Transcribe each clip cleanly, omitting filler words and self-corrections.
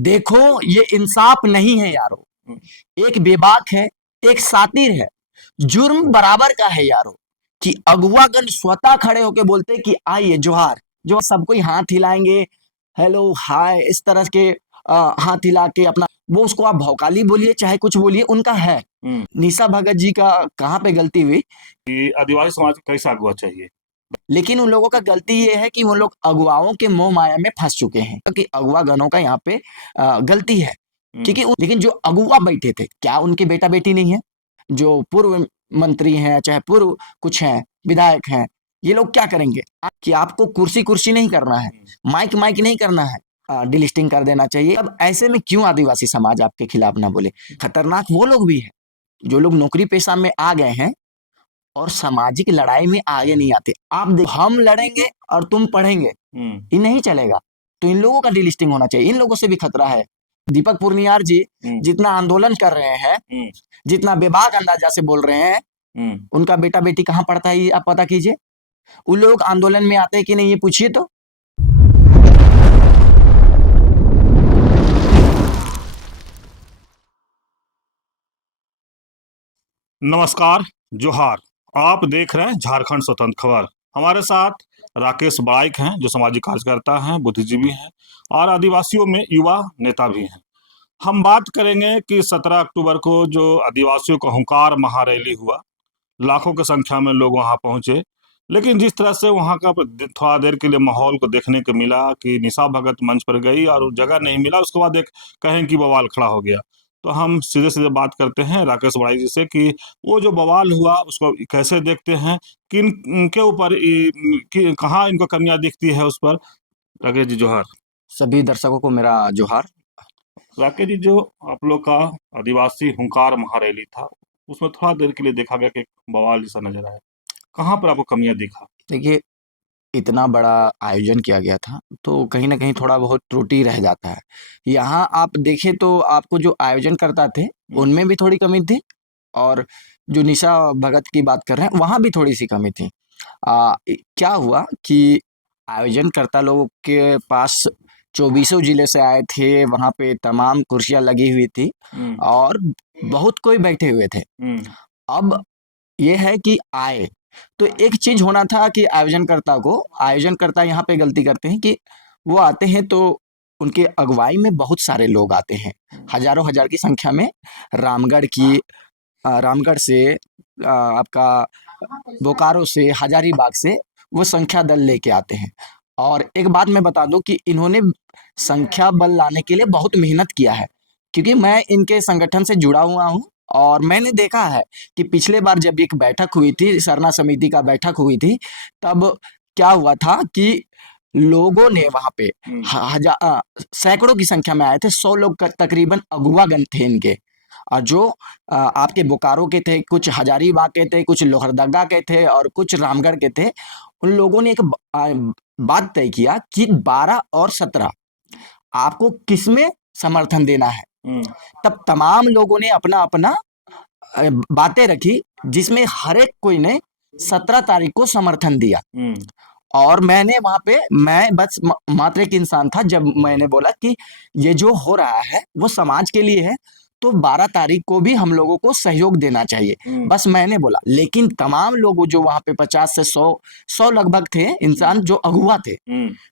देखो ये इंसाफ नहीं है यारो। एक बेबाक है, एक सातिर है, जुर्म बराबर का है यारो। कि अगुवागण स्वतः खड़े होके बोलते कि आइए जोहार, जो सबको ही हाथ हिलाएंगे, हेलो हाय इस तरह के हाथ हिला के अपना, वो उसको आप भौकाली बोलिए चाहे कुछ बोलिए, उनका है। निशा भगत जी का कहाँ पे गलती हुई कि आदिवासी समाज को कैसा अगुवा चाहिए। लेकिन उन लोगों का गलती ये है कि वो लोग अगुवाओं के मोह माया में फंस चुके हैं, क्योंकि अगुवा गणों का यहाँ पे गलती है। क्योंकि लेकिन जो अगुवा बैठे थे, क्या उनके बेटा बेटी नहीं है? जो पूर्व मंत्री हैं चाहे पूर्व कुछ हैं, विधायक हैं, ये लोग क्या करेंगे? कि आपको कुर्सी कुर्सी नहीं करना है, माइक माइक नहीं करना है, डिलिस्टिंग कर देना चाहिए। अब ऐसे में क्यों आदिवासी समाज आपके खिलाफ ना बोले? खतरनाक वो लोग भी है जो लोग नौकरी पेशा में आ गए हैं और सामाजिक लड़ाई में आगे नहीं आते। आप देखो, हम लड़ेंगे और तुम पढ़ेंगे, ये नहीं चलेगा। तो इन लोगों का डिलिस्टिंग होना चाहिए, इन लोगों से भी खतरा है। दीपक पुर्नियार जी जितना आंदोलन कर रहे हैं, जितना बेबाक अंदाजा से बोल रहे हैं, उनका बेटा बेटी कहाँ पढ़ता है ये आप पता कीजिए। उन लोग आंदोलन में आते हैं कि नहीं ये पूछिए तो। नमस्कार, जोहार। आप देख रहे हैं झारखंड स्वतंत्र खबर। हमारे साथ राकेश बड़ाइक हैं जो सामाजिक कार्यकर्ता हैं, बुद्धिजीवी हैं और आदिवासियों में युवा नेता भी हैं। हम बात करेंगे कि 17 अक्टूबर को जो आदिवासियों का हुंकार महारैली हुआ, लाखों की संख्या में लोग वहां पहुंचे। लेकिन जिस तरह से वहां का थोड़ा देर के लिए माहौल को देखने को मिला कि निशा भगत मंच पर गई और जगह नहीं मिला, उसके बाद एक कहें कि बवाल खड़ा हो गया। तो हम सीधे सीधे बात करते हैं राकेश बड़ाई जी से कि वो जो बवाल हुआ उसको कैसे देखते हैं, किन के ऊपर कहाँ इनको कमियां दिखती है उस पर। राकेश जी जोहार। सभी दर्शकों को मेरा जोहार। राकेश जी, जो आप लोग का आदिवासी हुंकार महारैली था, उसमें थोड़ा देर के लिए देखा गया कि एक बवाल जैसा नजर आया, कहाँ पर आपको कमियां दिखा। देखिए, इतना बड़ा आयोजन किया गया था तो कहीं ना कहीं थोड़ा बहुत त्रुटि रह जाता है। यहाँ आप देखें तो आपको जो आयोजन करता थे उनमें भी थोड़ी कमी थी, और जो निशा भगत की बात कर रहे हैं वहाँ भी थोड़ी सी कमी थी। क्या हुआ कि आयोजनकर्ता लोगों के पास चौबीसों जिले से आए थे, वहाँ पे तमाम कुर्सियाँ लगी हुई थी और बहुत कोई बैठे हुए थे। अब ये है कि आए तो एक चीज होना था कि आयोजनकर्ता यहाँ पे गलती करते हैं कि वो आते हैं तो उनके अगुवाई में बहुत सारे लोग आते हैं, हजारों हजार की संख्या में। रामगढ़ से, आपका बोकारो से, हजारीबाग से वो संख्या दल लेके आते हैं। और एक बात मैं बता दूं कि इन्होंने संख्या बल लाने के लिए बहुत मेहनत किया है, क्योंकि मैं इनके संगठन से जुड़ा हुआ हूँ और मैंने देखा है कि पिछले बार जब एक बैठक हुई थी, सरना समिति का बैठक हुई थी, तब क्या हुआ था कि लोगों ने वहां पे सैकड़ों की संख्या में आए थे, 100 लोग तकरीबन अगुवागण थे इनके। और जो आपके बोकारो के थे, कुछ हजारीबाग के थे, कुछ लोहरदगा के थे और कुछ रामगढ़ के थे। उन लोगों ने एक बात तय किया कि 12 और 17 आपको किसमें समर्थन देना है। तब तमाम लोगों ने अपना अपना बातें रखी, जिसमें हर एक कोई ने 17 तारीख को समर्थन दिया। और मैंने वहां पे, मैं बस मात्र एक इंसान था, जब मैंने बोला कि ये जो हो रहा है वो समाज के लिए है, तो 12 तारीख को भी हम लोगों को सहयोग देना चाहिए, बस मैंने बोला। लेकिन तमाम लोग जो वहां पे 50 से 100 लगभग थे इंसान जो अगुवा थे,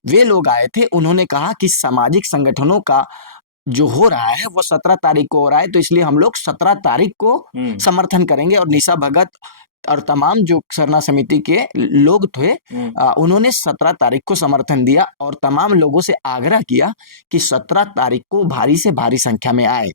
वे लोग आए थे। उन्होंने कहा कि सामाजिक संगठनों का जो हो रहा है वो 17 तारीख को हो रहा है, तो इसलिए हम लोग 17 तारीख को समर्थन करेंगे। और निशा भगत और तमाम जो सरना समिति के लोग थे, उन्होंने 17 तारीख को समर्थन दिया और तमाम लोगों से आग्रह किया कि 17 तारीख को भारी से भारी संख्या में आए।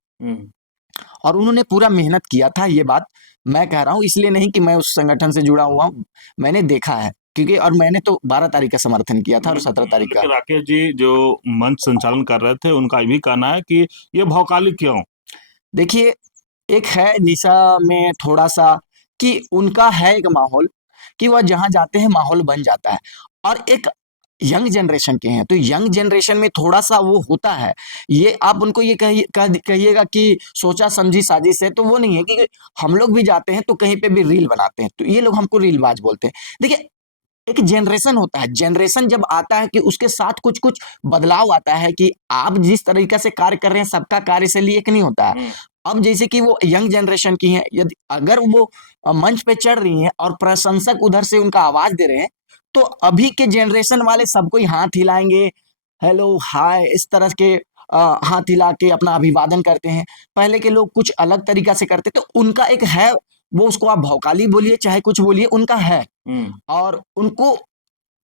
और उन्होंने पूरा मेहनत किया था। ये बात मैं कह रहा हूँ इसलिए नहीं कि मैं उस संगठन से जुड़ा हुआ हूँ, मैंने देखा है, क्योंकि और मैंने तो 12 तारीख का समर्थन किया था और 17 तारीख का। राकेश जी जो मंच संचालन कर रहे थे, उनका ये भी कहना है कि ये भौकाली क्यों। देखिए, एक है निशा में थोड़ा सा कि उनका है एक माहौल कि वह जहां जाते हैं माहौल बन जाता है, और एक यंग जनरेशन के हैं तो यंग जनरेशन में थोड़ा सा वो होता है। ये आप उनको ये कहिएगा कि सोचा समझी साजिश है, तो वो नहीं है। कि हम लोग भी जाते हैं तो कहीं पे भी रील बनाते हैं, तो ये लोग हमको रीलबाज बोलते हैं। देखिए, एक जनरेशन होता है, जनरेशन जब आता है कि उसके साथ कुछ कुछ बदलाव आता है कि आप जिस तरीका से कार्य कर रहे हैं सबका कार्य शैली एक नहीं होता है। अब जैसे कि वो यंग जनरेशन की हैं, यदि अगर वो मंच पे चढ़ रही हैं और प्रशंसक उधर से उनका आवाज दे रहे हैं, तो अभी के जनरेशन वाले सबको ही हाथ हिलाएंगे, हेलो हाय इस तरह के हाथ हिला के अपना अभिवादन करते हैं। पहले के लोग कुछ अलग तरीका से करते, तो उनका एक है, वो उसको आप भौकाली बोलिए चाहे कुछ बोलिए, उनका है। और उनको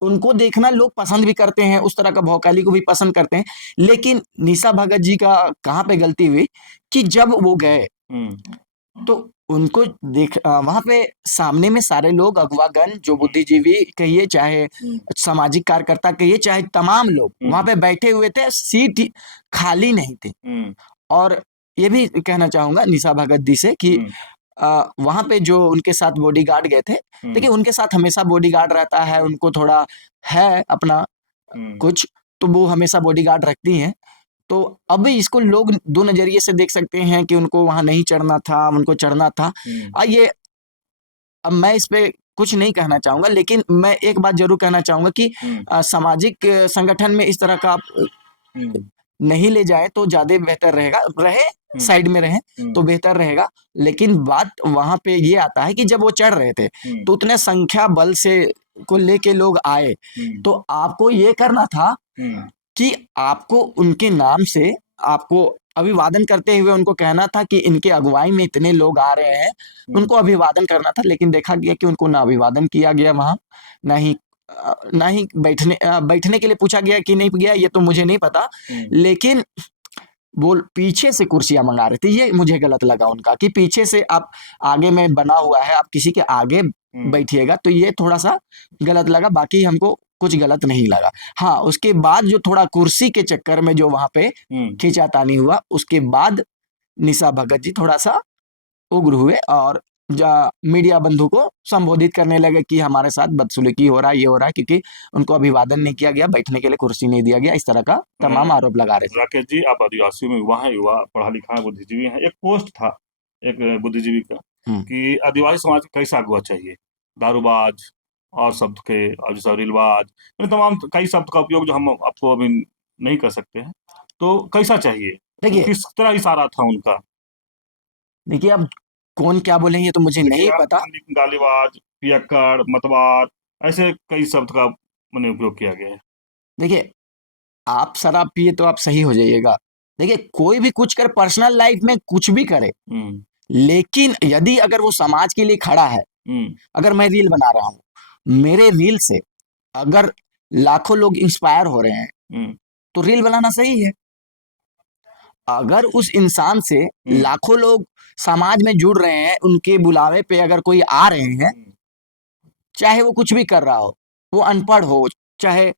उनको देखना लोग पसंद भी करते हैं, उस तरह का भौकाली को भी पसंद करते हैं। लेकिन निशा भगत जी का कहाँ पे गलती हुई कि जब वो गए तो उनको वहां पे सामने में सारे लोग अगवागन, जो बुद्धिजीवी कहिए चाहे सामाजिक कार्यकर्ता कहिए चाहे तमाम लोग वहां पे बैठे हुए थे, सीट खाली नहीं थे। और ये भी कहना चाहूंगा निशा भगत जी से कि वहां पे जो उनके साथ बॉडीगार्ड गए थे, देखिए उनके साथ हमेशा बॉडीगार्ड रहता है, उनको थोड़ा है अपना कुछ, तो वो हमेशा बॉडीगार्ड रखती हैं। तो अब इसको लोग दो नजरिए से देख सकते हैं कि उनको वहां नहीं चढ़ना था, उनको चढ़ना था। ये अब मैं इस पे कुछ नहीं कहना चाहूंगा, लेकिन मैं एक बात जरूर कहना चाहूंगा कि सामाजिक संगठन में इस तरह का आप नहीं ले जाए तो ज्यादा बेहतर रहेगा, रहे साइड में रहे तो बेहतर रहेगा। लेकिन बात वहां पे ये आता है कि जब वो चढ़ रहे थे तो उतने संख्या बल से को लेके लोग आए, तो आपको ये करना था कि आपको उनके नाम से आपको अभिवादन करते हुए उनको कहना था कि इनके अगुवाई में इतने लोग आ रहे हैं, उनको अभिवादन करना था। लेकिन देखा गया कि उनको ना अभिवादन किया गया वहां, ना ही बैठने के लिए पूछा गया कि नहीं गया, ये तो मुझे नहीं पता। लेकिन वो पीछे से कुर्सियां मंगा रहे थे, ये मुझे गलत लगा उनका कि पीछे से आप, आगे में बना हुआ है, आप किसी के आगे बैठिएगा, तो ये थोड़ा सा गलत लगा। बाकी हमको कुछ गलत नहीं लगा। हाँ, उसके बाद जो थोड़ा कुर्सी के चक्कर में जो वहां पे खींचातानी हुआ, उसके बाद निशा भगत जी थोड़ा सा उग्र हुए और मीडिया बंधु को संबोधित करने लगे कि हमारे साथ बदसलूकी हो रहा है, ये हो रहा है, क्योंकि उनको अभिवादन नहीं किया गया, बैठने के लिए कुर्सी नहीं दिया गया, इस तरह का तमाम आरोप लगा रहे थे। राकेश जी, आप आदिवासियों में युवा हैं, युवा पढ़ा लिखा है, बुद्धिजीवी हैं। एक पोस्ट था एक बुद्धिजीवी का कि आदिवासी समाज को कैसा अगुवा चाहिए, दारूबाज और शब्द के और जैसा रीलबाज, तमाम कई शब्द का उपयोग जो हम आपको अभी नहीं कर सकते हैं, तो कैसा चाहिए, देखिए किस तरह इशारा था उनका? देखिए, अब कौन क्या बोलेंगे तो मुझे नहीं पता। गालीबाज, पियक्कड़, मतवाद, ऐसे कई शब्द का मैंने उपयोग किया गया है। देखिए, आप शराब पिए तो आप सही हो जाइएगा। देखिए, कोई भी कुछ कर, पर्सनल लाइफ में कुछ भी करे, लेकिन यदि अगर वो समाज के लिए खड़ा है, अगर मैं रील बना रहा हूं, मेरे रील से अगर लाखों लोग इंस्पायर हो रहे हैं, तो रील बनाना सही है। अगर उस इंसान से लाखों लोग समाज में जुड़ रहे हैं, उनके बुलावे पे अगर कोई आ रहे हैं, चाहे वो कुछ भी कर रहा हो, वो अनपढ़ हो, चाहे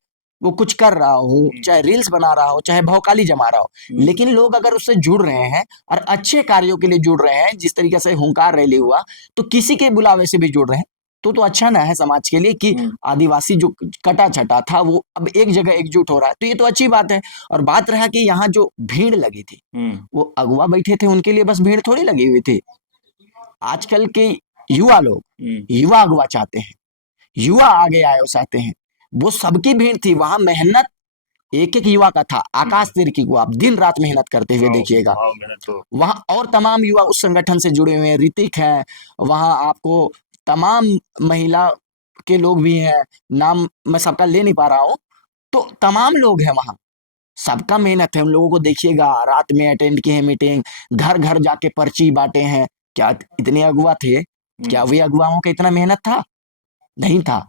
वो कुछ कर रहा हो, चाहे रील्स बना रहा हो, चाहे भौकाली जमा रहा हो, लेकिन लोग अगर उससे जुड़ रहे हैं और अच्छे कार्यों के लिए जुड़ रहे हैं, जिस तरीके से हुंकार रैली हुआ, तो किसी के बुलावे से भी जुड़ रहे हैं, तो अच्छा ना है समाज के लिए कि आदिवासी जो कटा छटा था वो अब एक जगह एकजुट हो रहा है, तो ये तो अच्छी बात है। और बात रहा कि यहाँ जो भीड़ लगी थी, वो अगुआ बैठे थे, उनके लिए बस भीड़ थोड़ी लगी हुई थी। आजकल के युवा लोग युवा अगुवा चाहते हैं, युवा आगे आए चाहते हैं। वो सबकी भीड़ थी वहां, मेहनत एक एक युवा का था। आकाश तिर्की को आप दिन रात मेहनत करते हुए देखिएगा, वहां और तमाम युवा उस संगठन से जुड़े हुए हैं, ऋतिक है वहां, आपको तमाम महिला के लोग भी हैं, नाम मैं सबका ले नहीं पा रहा हूं, तो तमाम लोग हैं वहां, सबका मेहनत है। उन लोगों को देखिएगा, रात में अटेंड किए हैं मीटिंग, घर घर जाके पर्ची बांटे हैं। क्या इतने अगुवा थे? क्या वे अगुवाओं का इतना मेहनत था? नहीं था।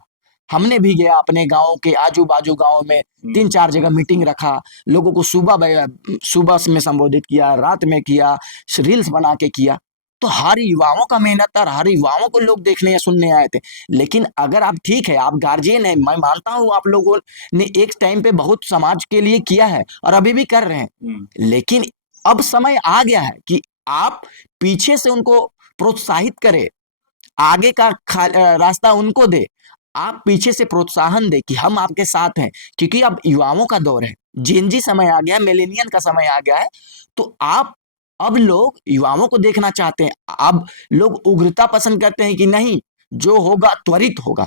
हमने भी गया अपने गांव के आजू बाजू गांव में, 3-4 जगह मीटिंग रखा, लोगों को सुबह में संबोधित किया, रात में किया, रील्स बना के किया, तो हर युवाओं का मेहनत था, हर युवाओं को लोग देखने या सुनने आए थे। लेकिन अगर आप, ठीक है आप गार्जियन है, मैं मानता हूं आप लोगों ने एक टाइम पे बहुत समाज के लिए किया है और अभी भी कर रहे हैं, लेकिन अब समय आ गया है कि आप पीछे से उनको प्रोत्साहित करें, आगे का रास्ता उनको दे, आप पीछे से प्रोत्साहन दे कि हम आपके साथ हैं, क्योंकि अब युवाओं का दौर है, जेनजी समय आ गया है, मिलेनियन का समय आ गया है, तो आप, अब लोग युवाओं को देखना चाहते हैं। अब लोग उग्रता पसंद करते हैं कि नहीं, जो होगा त्वरित होगा।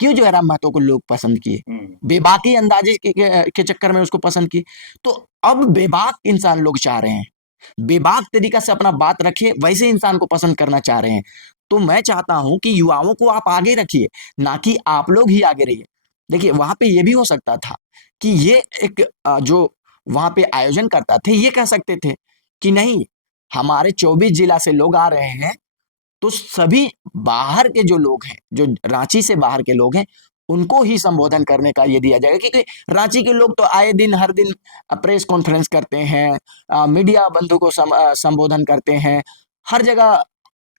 क्यों जयराम महतो को लोग पसंद किए? बेबाकी अंदाजे के चक्कर में उसको पसंद किए। तो अब बेबाक इंसान लोग चाह रहे हैं, बेबाक तरीका से अपना बात रखे, वैसे इंसान को पसंद करना चाह रहे हैं। तो मैं चाहता हूं कि युवाओं को आप आगे रखिए, ना कि आप लोग ही आगे रहिए। देखिए वहां पे ये भी हो सकता था कि ये एक जो वहां पे आयोजन करता थे ये कह सकते थे कि नहीं, हमारे 24 जिला से लोग आ रहे हैं, तो सभी बाहर के जो लोग हैं, जो रांची से बाहर के लोग हैं, उनको ही संबोधन करने का ये दिया जाएगा। क्योंकि रांची के लोग तो आए दिन हर दिन प्रेस कॉन्फ्रेंस करते हैं, मीडिया बंधु को संबोधन करते हैं, हर जगह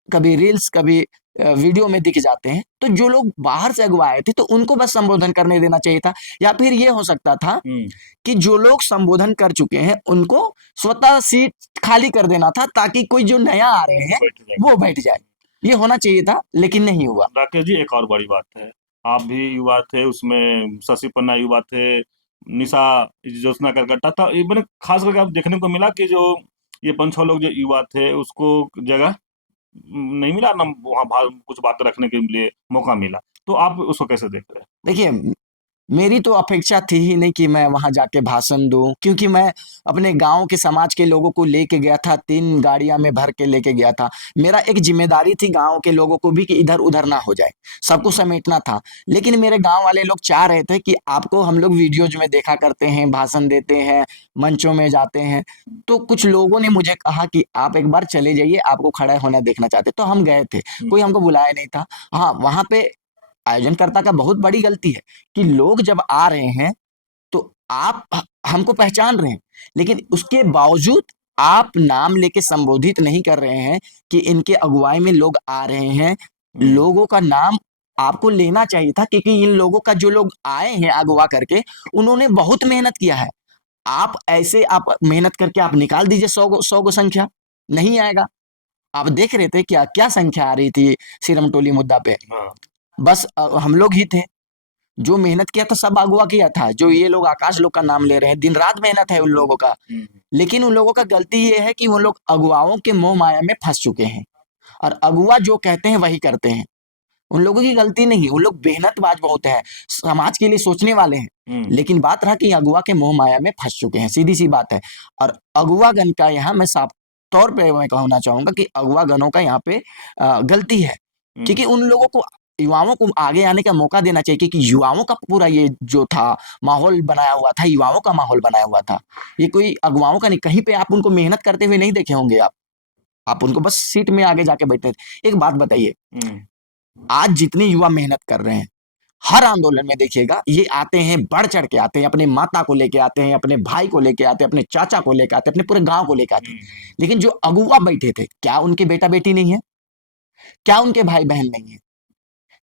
कभी रील्स कभी वीडियो में दिख जाते हैं। तो जो लोग बाहर से अगुआ आए थे तो उनको बस संबोधन करने देना चाहिए था। या फिर ये हो सकता था कि जो लोग संबोधन कर चुके हैं उनको स्वतः सीट खाली कर देना था, ताकि कोई जो नया आ रहे हैं वो बैठ जाए। ये होना चाहिए था, लेकिन नहीं हुआ। राकेश जी, एक और बड़ी बात है, आप भी युवा थे, उसमें शशि पन्ना युवा थे, निशा ज्योत्सना करकट्टा था, ये मैंने खास करके आप देखने को मिला कि जो ये 5-6 लोग जो युवा थे उसको जगह नहीं मिला ना, वहाँ कुछ बात रखने के लिए मौका मिला। तो आप उसको कैसे देख रहे हैं? देखिए, मेरी तो अपेक्षा थी ही नहीं कि मैं वहां जाके भाषण दूं, क्योंकि मैं अपने गांव के समाज के लोगों को लेके गया था, 3 गाड़ियां में भर के लेके गया था। मेरा एक जिम्मेदारी थी गांव के लोगों को भी कि इधर उधर ना हो जाए, सबको समेटना था। लेकिन मेरे गांव वाले लोग चाह रहे थे कि आपको हम लोग वीडियोज में देखा करते हैं, भाषण देते हैं, मंचों में जाते हैं। तो कुछ लोगों ने मुझे कहा कि आप एक बार चले जाइए, आपको खड़ा होना देखना चाहते। तो हम गए थे, कोई हमको बुलाया नहीं था। हाँ, वहां पे आयोजनकर्ता का बहुत बड़ी गलती है कि लोग जब आ रहे हैं तो आप हमको पहचान रहे हैं, लेकिन उसके बावजूद आप नाम लेके संबोधित नहीं कर रहे हैं कि इनके अगुवाई में लोग आ रहे हैं। लोगों का नाम आपको लेना चाहिए था, क्योंकि इन लोगों का जो लोग आए हैं अगवा करके, उन्होंने बहुत मेहनत किया है। आप ऐसे आप मेहनत करके आप निकाल दीजिए 100 गो संख्या, नहीं आएगा। आप देख रहे थे क्या क्या संख्या आ रही थी सिरमटोली मुद्दा पे। हाँ। बस हम लोग ही थे जो मेहनत किया था, सब अगवा किया था। जो ये लोग आकाश लोग का नाम ले रहे हैं, दिन रात मेहनत है उन लोगों का। लेकिन उन लोगों का गलती ये है कि वो लोग अगुवाओं के मोह माया में फंस चुके हैं, और अगुआ जो कहते हैं वही करते हैं। उन लोगों की गलती नहीं, उन लोग मेहनतबाज बहुत है, समाज के लिए सोचने वाले हैं। लेकिन बात रहा कि अगुआ के मोह माया में फंस चुके हैं, सीधी सी बात है। और अगुवागण का यहाँ मैं साफ तौर पे मैं कहना चाहूंगा कि अगुवागणों का यहाँ पे गलती है, क्योंकि उन लोगों को, युवाओं को आगे आने का मौका देना चाहिए। क्योंकि युवाओं का पूरा ये जो था माहौल बनाया हुआ था, युवाओं का माहौल बनाया हुआ था, ये कोई अगुवाओं का नहीं। कहीं पे आप उनको मेहनत करते हुए नहीं देखे होंगे। आप उनको बस सीट में आगे जाके बैठते थे। एक बात बताइए, आज जितने युवा मेहनत कर रहे हैं, हर आंदोलन में देखिएगा ये आते हैं, बढ़ चढ़ के आते हैं, अपने माता को लेके आते हैं, अपने भाई को लेके आते हैं, अपने चाचा को लेके आते हैं, अपने पूरे गांव को लेके आते हैं। लेकिन जो अगुवा बैठे थे, क्या उनके बेटा बेटी नहीं है? क्या उनके भाई बहन नहीं है?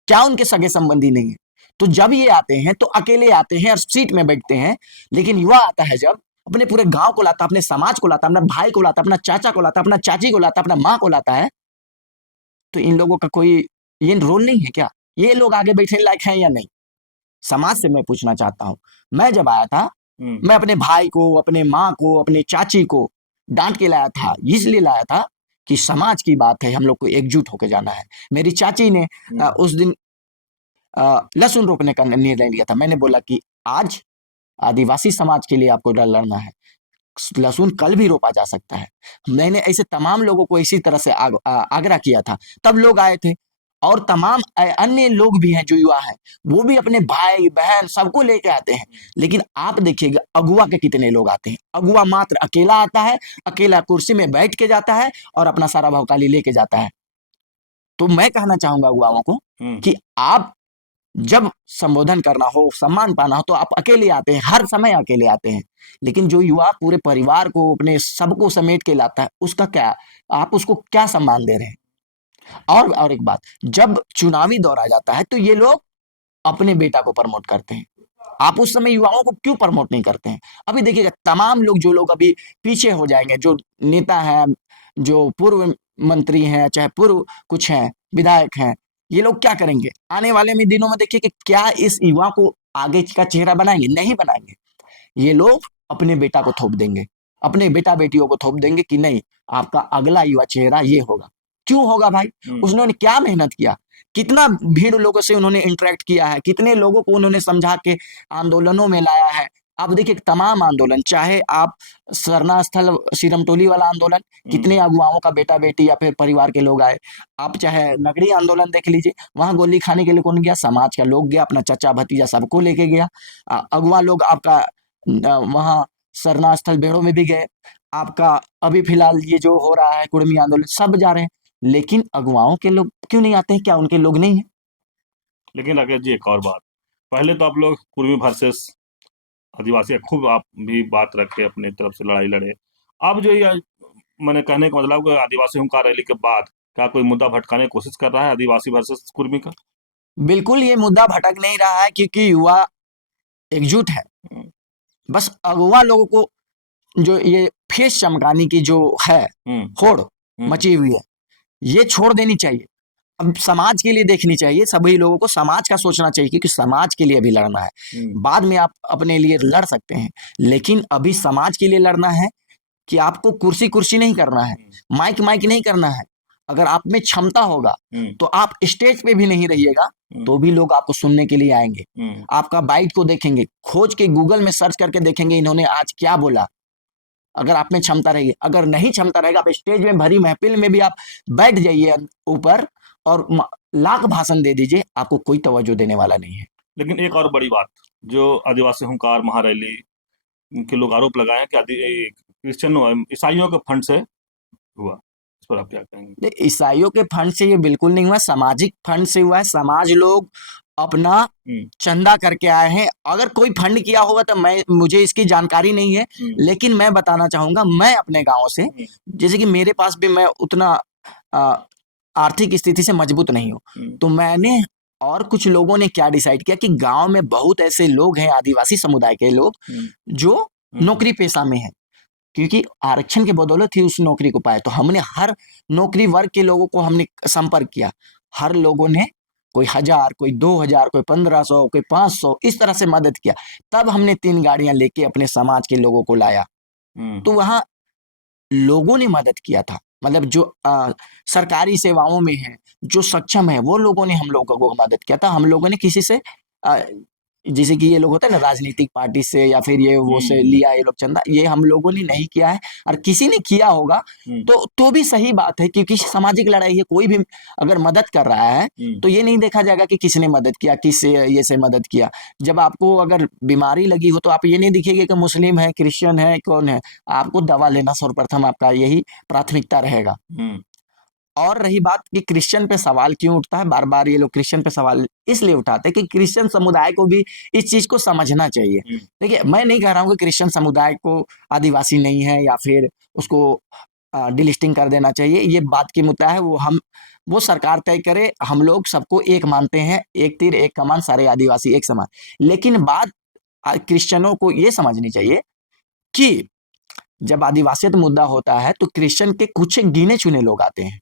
क्या उनके सगे संबंधी नहीं है? तो जब ये आते हैं तो अकेले आते हैं और सीट में बैठते हैं। लेकिन युवा आता है जब, अपने पूरे गांव को लाता, अपने समाज को लाता, अपना भाई को लाता, अपना चाचा को लाता, अपना चाची को लाता, अपना माँ को लाता है। तो इन लोगों का कोई ये रोल नहीं है क्या? ये लोग आगे बैठने लायक हैं या नहीं? समाज से मैं पूछना चाहता हूं। मैं जब आया था, मैं अपने भाई को, अपने माँ को, अपने चाची को डांट के लाया था। इसलिए लाया था कि समाज की बात है, हम लोग को एकजुट होकर जाना है। मेरी चाची ने उस दिन लहसुन रोपने का निर्णय लिया था। मैंने बोला कि आज आदिवासी समाज के लिए आपको लड़ना है, लहसुन कल भी रोपा जा सकता है। मैंने ऐसे तमाम लोगों को इसी तरह से आग्रह किया था, तब लोग आए थे। और तमाम अन्य लोग भी हैं जो युवा हैं, वो भी अपने भाई बहन सबको लेके आते हैं। लेकिन आप देखिएगा अगुआ के कितने लोग आते हैं। अगुआ मात्र अकेला आता है, अकेला कुर्सी में बैठ के जाता है और अपना सारा भौकाली लेके जाता है। तो मैं कहना चाहूंगा अगुआओं को कि आप जब संबोधन करना हो, सम्मान पाना हो, तो आप अकेले आते हैं, हर समय अकेले आते हैं। लेकिन जो युवा पूरे परिवार को, अपने सबको समेट के लाता है, उसका क्या, आप उसको क्या सम्मान दे रहे हैं? और एक बात, जब चुनावी दौर आ जाता है तो ये लोग अपने बेटा को प्रमोट करते हैं। आप उस समय युवाओं को क्यों प्रमोट नहीं करते हैं? अभी देखिएगा तमाम लोग, जो लोग अभी पीछे हो जाएंगे, जो नेता हैं, जो पूर्व मंत्री हैं, चाहे पूर्व कुछ हैं, विधायक हैं, ये लोग क्या करेंगे आने वाले में दिनों में? देखिए कि क्या इस युवा को आगे का चेहरा बनाएंगे? नहीं बनाएंगे। ये लोग अपने बेटा को थोप देंगे, अपने बेटा बेटियों को थोप देंगे कि नहीं, आपका अगला युवा चेहरा ये होगा। क्यों होगा भाई? उसने क्या मेहनत किया, कितना भीड़ लोगों से उन्होंने इंटरेक्ट किया है, कितने लोगों को उन्होंने समझा के आंदोलनों में लाया है। आप देखिए तमाम आंदोलन, चाहे आप सरना स्थल सिरमटोली वाला आंदोलन, कितने अगुवाओं का बेटा बेटी या फिर परिवार के लोग आए। आप चाहे नगरी आंदोलन देख लीजिए, वहां गोली खाने के लिए कौन गया? समाज का लोग गया, अपना चचा भतीजा सबको लेके गया। अगुआ लोग आपका वहां सरना स्थल बेड़ों में भी गए। आपका अभी फिलहाल ये जो हो रहा है कुर्मी आंदोलन, सब जा रहे हैं, लेकिन अगुवाओं के लोग क्यों नहीं आते हैं? क्या उनके लोग नहीं है? लेकिन राकेश जी, एक और बात, पहले तो आप लोग कुर्मी वर्सेस आदिवासी खूब आप भी बात रखे, अपने तरफ से लड़ाई लड़े। अब जो ये मैंने कहने का मतलब कि आदिवासी हुंकार रैली के बाद क्या कोई मुद्दा भटकाने की कोशिश कर रहा है आदिवासी वर्सेस कुर्मी का? बिल्कुल ये मुद्दा भटक नहीं रहा है, क्योंकि युवा एकजुट है। हम्म, बस अगुवा लोगों को जो ये फेस चमकाने की जो है हम्म, होड़ हम्म, मची हुई है, ये छोड़ देनी चाहिए। अब समाज के लिए देखनी चाहिए, सभी लोगों को समाज का सोचना चाहिए, क्योंकि समाज के लिए भी लड़ना है। बाद में आप अपने लिए लड़ सकते हैं, लेकिन अभी समाज के लिए लड़ना है कि आपको कुर्सी कुर्सी नहीं करना है, माइक माइक नहीं करना है। अगर आप में क्षमता होगा तो आप स्टेज पे भी नहीं रहिएगा, तो भी लोग आपको सुनने के लिए आएंगे। आपका बाइट को देखेंगे, खोज के गूगल में सर्च करके देखेंगे इन्होंने आज क्या बोला। अगर आप में क्षमता रहेगी, अगर नहीं क्षमता रहेगा, आप स्टेज में भरी महफिल में भी आप बैठ जाइए ऊपर और लाख भाषण दे दीजिए, आपको कोई तवज्जो देने वाला नहीं है। लेकिन एक और बड़ी बात, जो आदिवासी हुंकार महारैली के लोग आरोप लगाए हैं कि क्रिश्चियनों ईसाइयों के फंड से हुआ, इस पर आप क्या कहेंगे? ईसाइयों के फंड से ये बिल्कुल नहीं हुआ, सामाजिक फंड से हुआ है। समाज लोग अपना चंदा करके आए हैं। अगर कोई फंड किया होगा तो मुझे इसकी जानकारी नहीं है, लेकिन मैं बताना चाहूंगा, मैं अपने गांव से, जैसे कि मेरे पास भी मैं उतना आर्थिक स्थिति से मजबूत नहीं हूं, तो मैंने और कुछ लोगों ने क्या डिसाइड किया कि गांव में बहुत ऐसे लोग हैं, आदिवासी समुदाय के लोग, जो नौकरी पेशा में हैं, क्योंकि आरक्षण के बदौलत ही उस नौकरी को पाया। तो हमने हर नौकरी वर्ग के लोगों को हमने संपर्क किया। हर लोगों ने कोई 1000, कोई 2000, कोई 1500, कोई 500, इस तरह से मदद किया। तब हमने 3 गाड़ियां लेके अपने समाज के लोगों को लाया। तो वहां लोगों ने मदद किया था, मतलब जो सरकारी सेवाओं में है, जो सक्षम है, वो लोगों ने हम लोगों को मदद किया था। हम लोगों ने किसी से जैसे कि ये लोग होते हैं ना, राजनीतिक पार्टी से या फिर ये वो से लिया ये लोग चंदा, ये हम लोगों ने नहीं किया है। और किसी ने किया होगा तो भी सही बात है, क्योंकि सामाजिक लड़ाई है। कोई भी अगर मदद कर रहा है तो ये नहीं देखा जाएगा कि किसने मदद किया, किस ये से मदद किया। जब आपको अगर बीमारी लगी हो तो आप ये नहीं दिखेगा कि मुस्लिम है, क्रिश्चियन है, कौन है। आपको दवा लेना सर्वप्रथम आपका यही प्राथमिकता रहेगा। और रही बात कि क्रिश्चियन पे सवाल क्यों उठता है, बार बार ये लोग क्रिश्चियन पे सवाल इसलिए उठाते हैं कि क्रिश्चियन समुदाय को भी इस चीज को समझना चाहिए। देखिए, मैं नहीं कह रहा हूँ कि क्रिश्चियन समुदाय को आदिवासी नहीं है या फिर उसको डिलिस्टिंग कर देना चाहिए। ये बात की मुद्दा है, वो सरकार तय करे। हम लोग सबको एक मानते हैं, एक तीर एक कमान, सारे आदिवासी एक समान। लेकिन बात क्रिश्चियनों को ये समझनी चाहिए कि जब आदिवासियत मुद्दा होता है तो क्रिश्चियन के कुछ गिने चुने लोग आते हैं।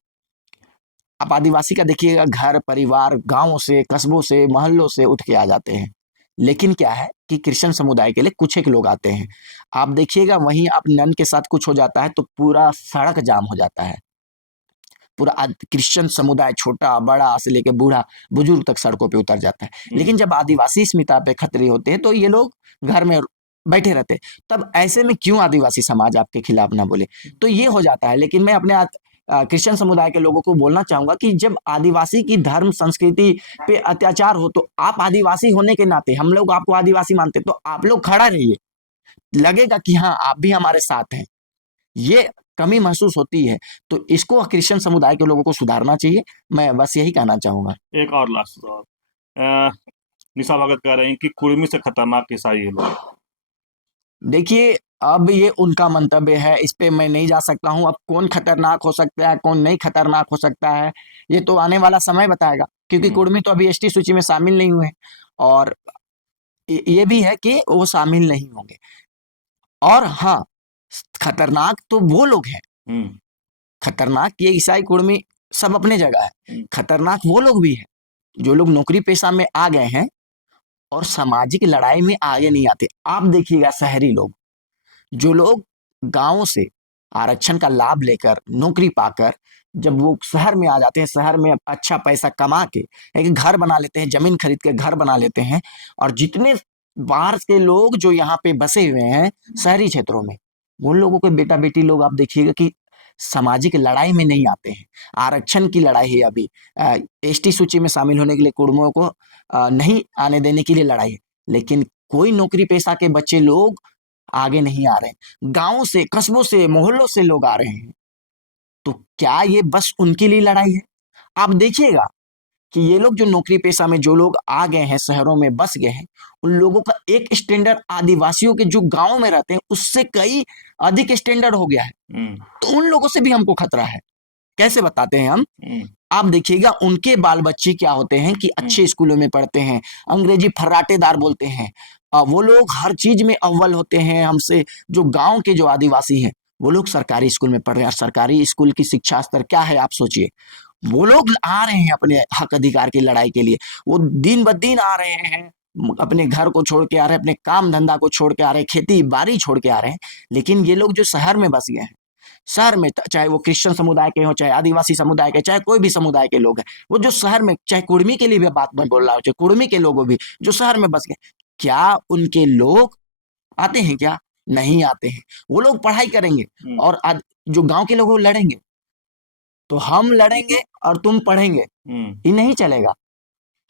आप आदिवासी का देखिएगा, घर परिवार गांवों से, कस्बों से, मोहल्लों से उठ के आ जाते हैं। लेकिन क्या है कि क्रिश्चियन समुदाय के लिए कुछ एक लोग आते हैं। आप देखिएगा, वहीं आप नन के साथ कुछ हो जाता है तो पूरा सड़क जाम हो जाता है। पूरा क्रिश्चियन समुदाय छोटा बड़ा से लेके बूढ़ा बुजुर्ग तक सड़कों पे उतर जाता है। लेकिन जब आदिवासी अस्मिता पे खतरे होते हैं तो ये लोग घर में बैठे रहते हैं। तब ऐसे में क्यों आदिवासी समाज आपके खिलाफ ना बोले? तो ये हो जाता है। लेकिन मैं अपने क्रिश्चियन समुदाय के लोगों को बोलना चाहूंगा कि जब आदिवासी की धर्म संस्कृति पे अत्याचार हो तो आप आदिवासी होने के नाते, हम लोग आपको आदिवासी मानते, तो आप लोग खड़ा रहिए। लगेगा कि हाँ, आप भी हमारे साथ हैं। ये कमी महसूस होती है, तो इसको क्रिश्चियन समुदाय के लोगों को सुधारना चाहिए। मैं बस यही कहना चाहूंगा। एक और लास्ट सवाल, निशा भगत कह रहे हैं कि कुर्मी से खतरनाक ईसाई है लोग। देखिए, अब ये उनका मंतव्य है, इस पे मैं नहीं जा सकता हूँ। अब कौन खतरनाक हो सकता है, कौन नहीं खतरनाक हो सकता है, ये तो आने वाला समय बताएगा, क्योंकि कुर्मी तो अभी एसटी सूची में शामिल नहीं हुए। और ये भी है कि वो शामिल नहीं होंगे। और हाँ, खतरनाक तो वो लोग हैं, खतरनाक ये ईसाई कुर्मी सब अपने जगह है। खतरनाक वो लोग भी हैं जो लोग नौकरी पेशा में आ गए हैं और सामाजिक लड़ाई में आगे नहीं आते। आप देखिएगा, शहरी लोग, जो लोग गांवों से आरक्षण का लाभ लेकर नौकरी पाकर जब वो शहर में आ जाते हैं, शहर में अच्छा पैसा कमा के एक घर बना लेते हैं, जमीन खरीद के घर बना लेते हैं, और जितने बाहर के लोग जो यहाँ पे बसे हुए हैं शहरी क्षेत्रों में, उन लोगों के बेटा बेटी लोग आप देखिएगा कि सामाजिक लड़ाई में नहीं आते हैं। आरक्षण की लड़ाई है अभी, एसटी सूची में शामिल होने के लिए कुर्मियों को नहीं आने देने के लिए लड़ाई है, लेकिन कोई नौकरी पेशा के बच्चे लोग आगे नहीं आ रहे हैं। गांवों से, कस्बों से, मोहल्लों से लोग आ रहे हैं। तो क्या ये बस उनके लिए लड़ाई है? आप देखिएगा कि ये लोग जो नौकरी पेशा में जो लोग आ गए हैं, शहरों में बस गए हैं, उन लोगों का एक स्टैंडर्ड आदिवासियों के जो गांव में रहते हैं उससे कई अधिक स्टैंडर्ड हो गया है। तो उन लोगों से भी हमको खतरा है। कैसे बताते हैं हम? आप देखिएगा उनके बाल बच्चे क्या होते हैं कि अच्छे स्कूलों में पढ़ते हैं, अंग्रेजी फर्राटेदार बोलते हैं, वो लोग हर चीज में अव्वल होते हैं हमसे। जो गांव के जो आदिवासी हैं वो लोग सरकारी स्कूल में पढ़ रहे हैं। सरकारी स्कूल की शिक्षा स्तर क्या है आप सोचिए। वो लोग आ रहे हैं अपने हक अधिकार की लड़ाई के लिए, वो दिन ब दिन आ रहे हैं, अपने घर को छोड़ के आ रहे हैं, अपने काम धंधा को छोड़ के आ रहे हैं, खेती बाड़ी छोड़ के आ रहे हैं। लेकिन ये लोग जो शहर में बस गए हैं, शहर में चाहे वो क्रिश्चियन समुदाय के हो, चाहे आदिवासी समुदाय के, चाहे कोई भी समुदाय के लोग हैं, वो जो शहर में, चाहे कुर्मी के लिए भी बात मैं बोल रहा हूँ, चाहे कुर्मी के लोगों भी जो शहर में बस गए, क्या उनके लोग आते हैं क्या? नहीं आते हैं। वो लोग पढ़ाई करेंगे और जो गांव के लोग वो लड़ेंगे। तो हम लड़ेंगे और तुम पढ़ेंगे, ये नहीं चलेगा।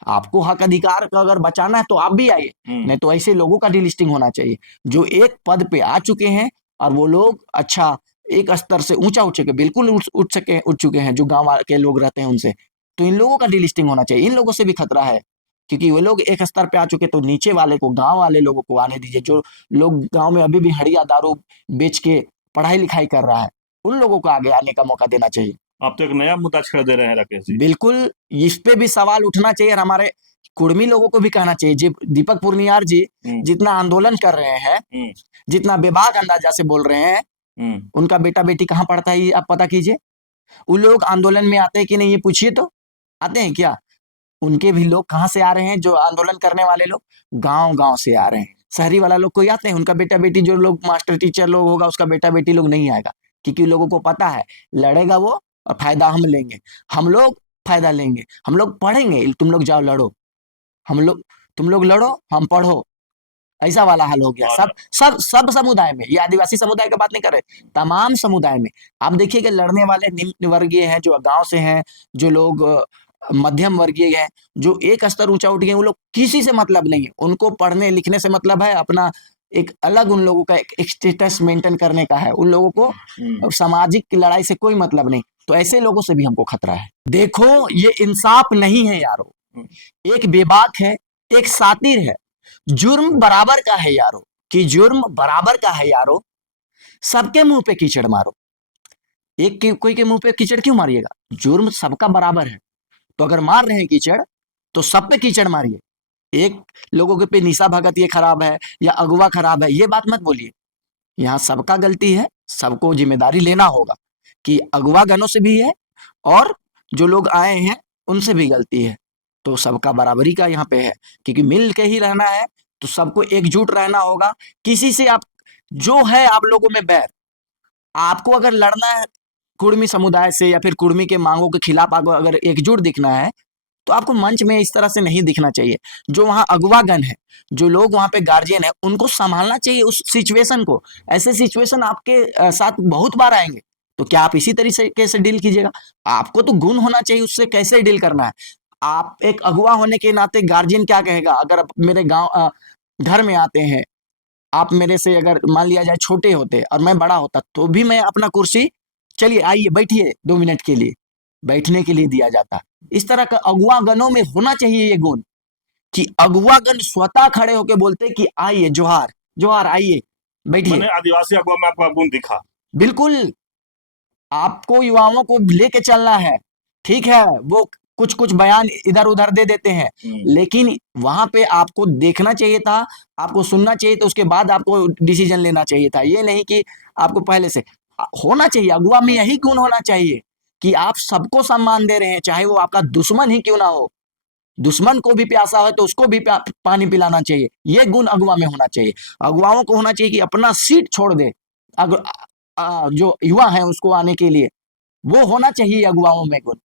आपको हक अधिकार का अगर बचाना है तो आप भी आइए, नहीं तो ऐसे लोगों का डिलिस्टिंग होना चाहिए जो एक पद पे आ चुके हैं और वो लोग अच्छा एक स्तर से ऊंचा उठ चुके, बिल्कुल उठ चुके हैं, जो गांव के लोग रहते हैं उनसे। तो इन लोगों का डिलिस्टिंग होना चाहिए। इन लोगों से भी खतरा है, क्योंकि वो लोग एक स्तर पे आ चुके, तो नीचे वाले को, गांव वाले लोगों को आने दीजिए। जो लोग गांव में अभी भी हड़िया दारू बेच के पढ़ाई लिखाई कर रहा है, उन लोगों को आगे आने का मौका देना चाहिए। आप तो एक नया मुद्दा छेड़ दे रहे हैं राकेश जी। बिल्कुल, इस पे भी सवाल उठना चाहिए और हमारे कुर्मी लोगों को भी कहना चाहिए। जी, दीपक पुर्नियार जी जितना आंदोलन कर रहे हैं, जितना बेबाक अंदाजा से बोल रहे हैं, उनका बेटा बेटी कहाँ पढ़ता है ये आप पता कीजिए। उन लोग आंदोलन में आते हैं कि नहीं ये पूछिए तो। आते हैं क्या? उनके भी लोग कहाँ से आ रहे हैं? जो आंदोलन करने वाले लोग गांव गांव से आ रहे हैं। शहरी वाला लोग कोई आते हैं? उनका बेटा बेटी, जो लोग मास्टर टीचर लोग होगा उसका बेटा बेटी लोग नहीं आएगा, क्योंकि लोगों को पता है लड़ेगा वो और फायदा हम लेंगे, हम लोग फायदा लेंगे, हम लोग पढ़ेंगे, तुम लोग जाओ लड़ो, तुम लोग लड़ो, हम पढ़ो। ऐसा वाला हाल हो गया। सब सब सब समुदाय में, ये आदिवासी समुदाय की बात नहीं कर रहे, तमाम समुदाय में। आप देखिए कि लड़ने वाले निम्न वर्गीय हैं, जो गांव से हैं, जो लोग मध्यम वर्गीय हैं, जो एक स्तर ऊंचा उठ गए, वो लोग किसी से मतलब नहीं है, उनको पढ़ने लिखने से मतलब है, अपना एक अलग उन लोगों का एक स्टेटस मेंटेन करने का है। उन लोगों को सामाजिक लड़ाई से कोई मतलब नहीं। तो ऐसे लोगों से भी हमको खतरा है। देखो ये इंसाफ नहीं है यारो, एक बेबाक है, एक सातिर है। जुर्म बराबर का है यारो, कि जुर्म बराबर का है यारो, सबके मुंह पे कीचड़ मारो। एक के कोई के मुंह पे कीचड़ क्यों मारिएगा? जुर्म सबका बराबर है, तो अगर मार रहे हैं कीचड़ तो सब पे कीचड़ मारिए। एक लोगों के पे निशा भगत ये खराब है या अगवा खराब है, ये बात मत बोलिए। यहाँ सबका गलती है, सबको जिम्मेदारी लेना होगा कि अगवा गनों से भी है और जो लोग आए हैं उनसे भी गलती है। तो सबका बराबरी का यहाँ पे है, क्योंकि मिल के ही रहना है, तो सबको एकजुट रहना होगा। किसी से आप जो है आप लोगों में बैर, आपको अगर लड़ना है कुर्मी समुदाय से या फिर कुर्मी के मांगों के खिलाफ आपको अगर एकजुट दिखना है, तो आपको मंच में इस तरह से नहीं दिखना चाहिए। जो वहाँ अगवागन है, जो लोग वहाँ पे गार्जियन है, उनको संभालना चाहिए उस सिचुएशन को। ऐसे सिचुएशन आपके साथ बहुत बार आएंगे, तो क्या आप इसी तरीके से डील कीजिएगा? आपको तो गुण होना चाहिए उससे कैसे डील करना है। आप एक अगुवा होने के नाते गार्जियन क्या कहेगा? अगर आप मेरे गांव घर में आते हैं, आप मेरे से अगर मान लिया जाए छोटे होते और मैं बड़ा होता, तो भी मैं अपना कुर्सी, चलिए आइए बैठिए 2 मिनट के लिए, बैठने के लिए दिया जाता। इस तरह का अगुवागनों में होना चाहिए ये गुण, कि अगुवागन स्वतः खड़े होके बोलते कि आइए, जोहार जोहार, आइए बैठिए। मैंने आदिवासी अगवा में आपका गुण दिखा। बिल्कुल, आपको युवाओं को लेके चलना है। ठीक है, वो कुछ कुछ बयान इधर उधर दे देते हैं, लेकिन वहां पे आपको देखना चाहिए था, आपको सुनना चाहिए था, उसके बाद आपको डिसीजन लेना चाहिए था। ये नहीं कि आपको पहले से होना चाहिए। अगुवा में यही गुण होना चाहिए कि आप सबको सम्मान दे रहे हैं, चाहे वो आपका दुश्मन ही क्यों ना हो। दुश्मन को भी प्यासा हो तो उसको भी पानी पिलाना चाहिए। ये गुण अगुवा में होना चाहिए। अगुवाओं को होना चाहिए कि अपना सीट छोड़ दे जो युवा है उसको आने के लिए, वो होना चाहिए अगुवाओं में गुण।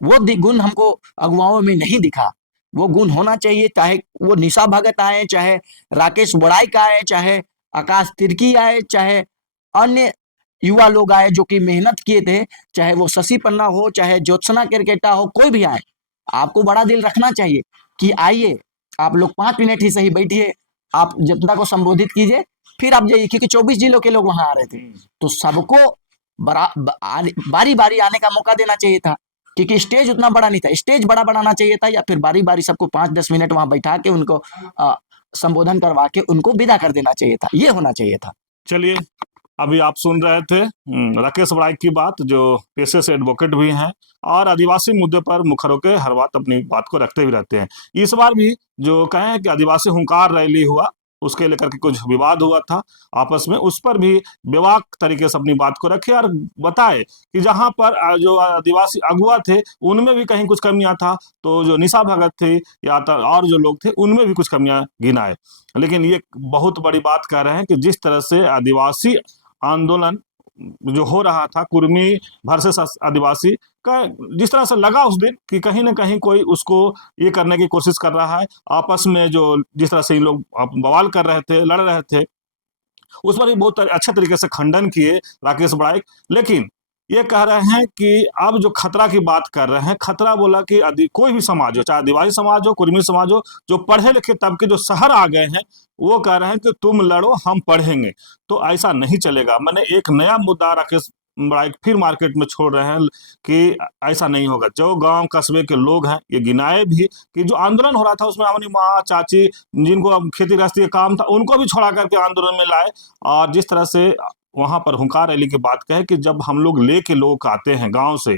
वो गुण हमको अगुवाओं में नहीं दिखा। वो गुण होना चाहिए, चाहे वो निशा भगत आए, चाहे राकेश बड़ाइक आए, चाहे आकाश तिर्की आए, चाहे अन्य युवा लोग आए जो कि मेहनत किए थे, चाहे वो शशि पन्ना हो, चाहे ज्योत्सना केरकेटा हो, कोई भी आए, आपको बड़ा दिल रखना चाहिए कि आइए, आप लोग 5 मिनट ही सही बैठिए, आप जनता को संबोधित कीजिए, फिर आप जाइए, क्योंकि 24 जिलों के लोग वहां आ रहे थे, तो सबको बारी बारी आने का मौका देना चाहिए था, क्योंकि स्टेज उतना बड़ा नहीं था। स्टेज बड़ा बनाना चाहिए था, या फिर बारी बारी सबको 5-10 मिनट वहां बैठा के उनको संबोधन करवा के उनको विदा कर देना चाहिए था। ये होना चाहिए था। चलिए, अभी आप सुन रहे थे राकेश बड़ाइक की बात, जो पेशे से एडवोकेट भी हैं और आदिवासी मुद्दे पर मुखर होकर हर बात अपनी बात को रखते भी रहते हैं। इस बार भी जो कहें कि आदिवासी हुंकार रैली हुआ, उसके लेकर के कुछ विवाद हुआ था आपस में, उस पर भी बेबाक तरीके से अपनी बात को रखे और बताए कि जहां पर जो आदिवासी अगुवा थे उनमें भी कहीं कुछ कमियां था, तो जो निशा भगत थी या और जो लोग थे उनमें भी कुछ कमियां गिनाए। लेकिन ये बहुत बड़ी बात कह रहे हैं कि जिस तरह से आदिवासी आंदोलन जो हो रहा था, कुर्मी वर्सेस आदिवासी का, जिस तरह से लगा उस दिन कि कहीं ना कहीं कोई उसको ये करने की कोशिश कर रहा है आपस में, जो जिस तरह से इन लोग बवाल कर रहे थे, लड़ रहे थे, उस पर भी बहुत अच्छे तरीके से खंडन किए राकेश बड़ाइक। लेकिन ये कह रहे हैं कि अब जो खतरा की बात कर रहे हैं, खतरा बोला कि कोई भी समाज हो, चाहे आदिवासी समाज हो, कुर्मी समाज हो, जो पढ़े लिखे तबके जो शहर आ गए हैं, वो कह रहे हैं कि तुम लड़ो, हम पढ़ेंगे। तो ऐसा नहीं चलेगा। मैंने एक नया मुद्दा राकेश बड़ाइक फिर मार्केट में छोड़ रहे हैं कि ऐसा नहीं होगा। जो गांव कस्बे के लोग हैं, ये गिनाए भी कि जो आंदोलन हो रहा था उसमें अपनी माँ, चाची, जिनको अब खेती गृहस्थी का काम था, उनको भी छोड़ा करके आंदोलन में लाए। और जिस तरह से वहां पर हुंकार रैली की बात कहे कि जब हम लोग लेके लोग आते हैं गांव से,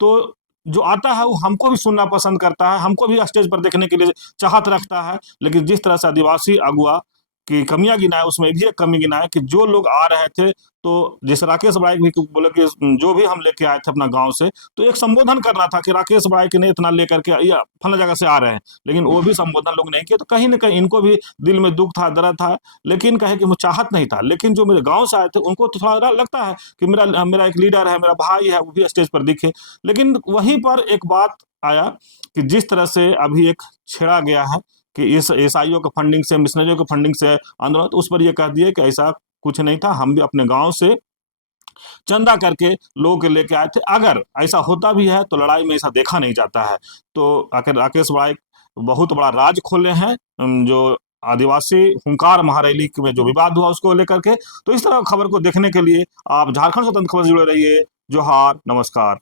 तो जो आता है वो हमको भी सुनना पसंद करता है, हमको भी स्टेज पर देखने के लिए चाहत रखता है। लेकिन जिस तरह से आदिवासी अगुआ की कमियां गिनाए, उसमें भी एक कमी गिनाए कि जो लोग आ रहे थे, तो जैसे राकेश बड़ाइक भी बोले कि जो भी हम लेके आए थे अपना गांव से, तो एक संबोधन करना था कि राकेश बड़ाइक ने इतना लेकर के या फला जगह से आ रहे हैं, लेकिन वो भी संबोधन लोग नहीं किए। तो कहीं ना कहीं इनको भी दिल में दुख था, दर्द था, लेकिन कहे कि वो चाहत नहीं था। लेकिन जो मेरे गाँव से आए थे उनको तो थोड़ा लगता है कि मेरा मेरा एक लीडर है, मेरा भाई है, वो भी स्टेज पर दिखे। लेकिन वहीं पर एक बात आया कि जिस तरह से अभी एक छेड़ा गया है कि इस ईसाइयों के फंडिंग से, मिशनरियों के फंडिंग से आंदोलन, तो उस पर यह कह दिया कि ऐसा कुछ नहीं था, हम भी अपने गांव से चंदा करके लोगों के लेके आए थे। अगर ऐसा होता भी है तो लड़ाई में ऐसा देखा नहीं जाता है। तो आखिर राकेश बड़ाइक बहुत बड़ा राज खोले हैं, जो आदिवासी हुंकार महारैली में जो विवाद हुआ उसको लेकर के। तो इस तरह खबर को देखने के लिए आप झारखंड स्वतंत्र खबर से जुड़े रहिए। जोहार, नमस्कार।